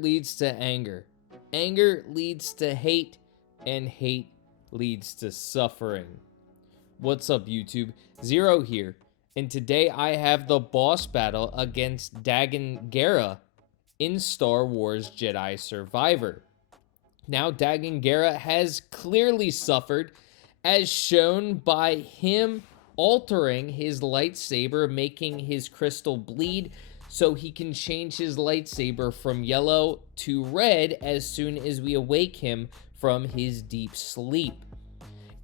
leads to anger. Anger leads to hate, and hate leads to suffering. What's up, YouTube? Zero here, and today I have the boss battle against Dagan Gera in Star Wars Jedi Survivor. Now, Dagan Gera has clearly suffered, as shown by him altering his lightsaber, making his crystal bleed, so he can change his lightsaber from yellow to red as soon as we awake him from his deep sleep.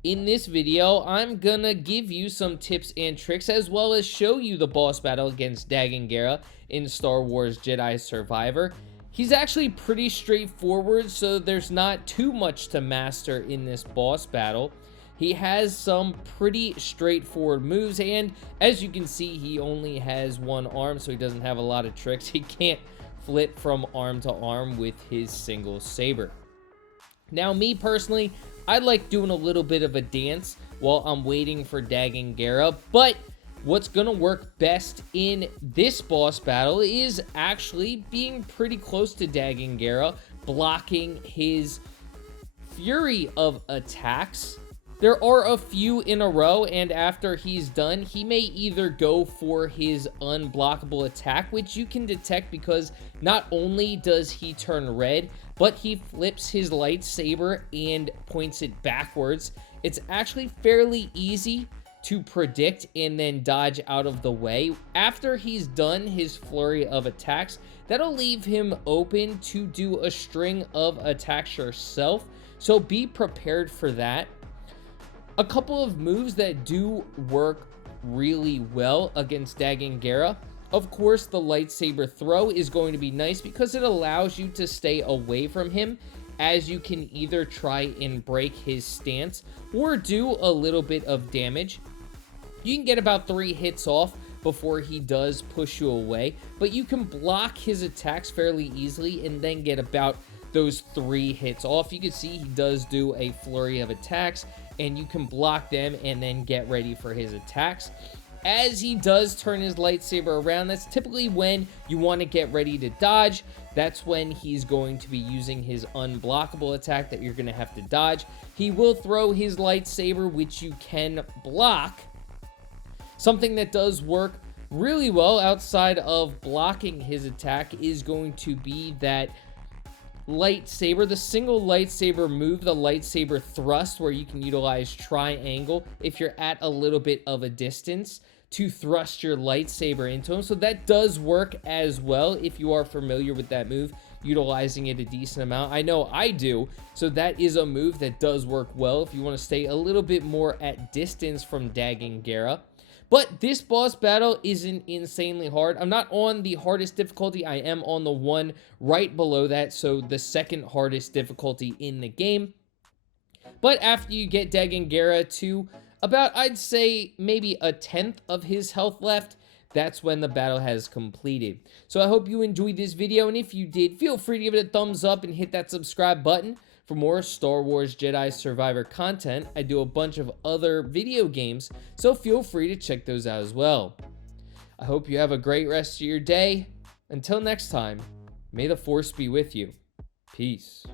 In this video, I'm gonna give you some tips and tricks, as well as show you the boss battle against Dagan Gera in Star Wars Jedi Survivor. He's actually pretty straightforward, so there's not too much to master in this boss battle. He has some pretty straightforward moves, and as you can see, he only has one arm, so he doesn't have a lot of tricks. He can't flip from arm to arm with his single saber. Now, me personally, I like doing a little bit of a dance while I'm waiting for Dagan Gera, but what's gonna work best in this boss battle is actually being pretty close to Dagan Gera, blocking his fury of attacks. There are a few in a row, and after he's done, he may either go for his unblockable attack, which you can detect because not only does he turn red, but he flips his lightsaber and points it backwards. It's actually fairly easy to predict and then dodge out of the way. After he's done his flurry of attacks, that'll leave him open to do a string of attacks yourself, so be prepared for that. A couple of moves that do work really well against Dagan Gera. Of course, the lightsaber throw is going to be nice because it allows you to stay away from him, as you can either try and break his stance or do a little bit of damage. You can get about 3 hits off before he does push you away, but you can block his attacks fairly easily and then get about those 3 hits off. You can see he does do a flurry of attacks, and you can block them and then get ready for his attacks. As he does turn his lightsaber around, that's typically when you want to get ready to dodge. That's when he's going to be using his unblockable attack that you're going to have to dodge. He will throw his lightsaber, which you can block. Something that does work really well outside of blocking his attack is going to be that lightsaber, the single lightsaber move, the lightsaber thrust, where you can utilize triangle if you're at a little bit of a distance to thrust your lightsaber into him. So that does work as well if you are familiar with that move, utilizing it a decent amount. I know I do, so that is a move that does work well if you want to stay a little bit more at distance from Dagan Gera. But this boss battle isn't insanely hard. I'm not on the hardest difficulty. I am on the one right below that, so the second hardest difficulty in the game. But after you get Dagan Gera to about, I'd say, maybe 1/10 of his health left, that's when the battle has completed. So I hope you enjoyed this video, and if you did, feel free to give it a thumbs up and hit that subscribe button for more Star Wars Jedi Survivor content. I do a bunch of other video games, so feel free to check those out as well. I hope you have a great rest of your day. Until next time, may the Force be with you. Peace.